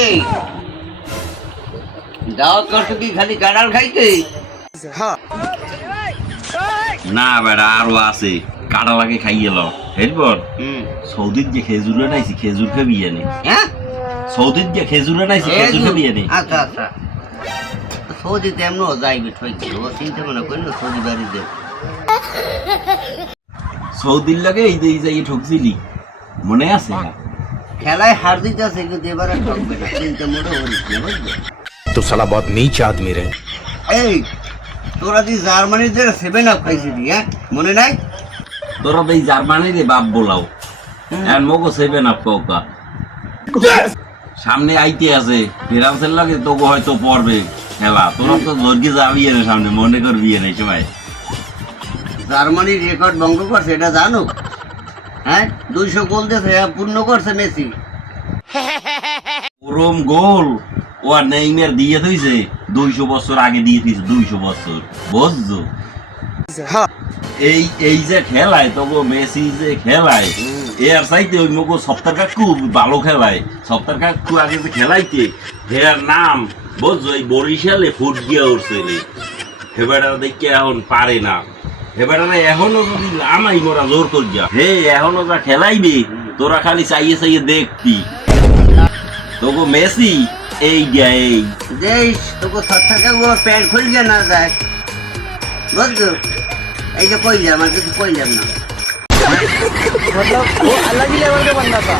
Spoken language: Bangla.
এই দাওয়াত করছো কি খালি কাঁঠাল খাইতে? না বেড়া আরো আছে কাটা লাগে খাই গেল এরপর সৌদিত যে খেজুরে নাইছি খেজুর খাবি জানি। হ্যাঁ, সৌদিত যে খেজুরে নাইছি খেজুর খাবি জানি। আচ্ছা আচ্ছা, সৌদিতে এমনও যাইবি ঠইকে, ও চিন্তা মনে করি না সৌদি বাড়িতে। সৌদির লাগে এই যে এই ঠকছিলি মনে আছে না? খেলায় হার দিতেছে কিন্তু এবারে ঠকবে না, চিন্তা মোটে করিস না বুঝলি? तो साला बहुत नीच आदमी रहे। এই তোরা যে জার্মানিতে 7 আপ খাইছিলি, হ্যাঁ মনে নাই? তোরা তো এই জার্মানির বাপ বলাও আর মগো সেভেন আপ কৌকা সামনে আইতে আছে ফ্রান্সের লাগে তোকে হয়তো পড়বে খেলা, তোরা তো জর্গি যাবি এর সামনে মনে করবি এই সময়। জার্মানির রেকর্ড ভঙ্গ করছে এটা জানো? হ্যাঁ 200 গোল দিয়েছে, পূর্ণ করছে মেসি। ওরম গোল ও আর নেইমার দিয়ে থইছে 200 বছর আগে দিয়ে দিয়েছে, 200 বছর বুঝছো? এই যে খেলায় তবু মেসি যে খেলায় এর চাইতে ওই মগো সপ্তাহ কাকু ভালো খেলায়। সপ্তাহ কাকু আগে যে খেলাইতে হের নাম বুঝছো এই বরিশালে ফুট গিয়া উঠছে রে। হেবাটা দেখে এখন পারে না, হেবাটা এখনো যদি আমাই মোরা জোর করিয়া হে এখনো যা খেলাইবে তোরা খালি চাইয়ে চাইয়ে দেখবি। তোকে মেসি এই গিয়া এই দেশ তোকে সত্তর প্যান্ট খুললে না যায় বুঝছো? এই যে কইলাম আর কিছু কইলাম না, मतलब वो अलग ही लेवल का बंदा था।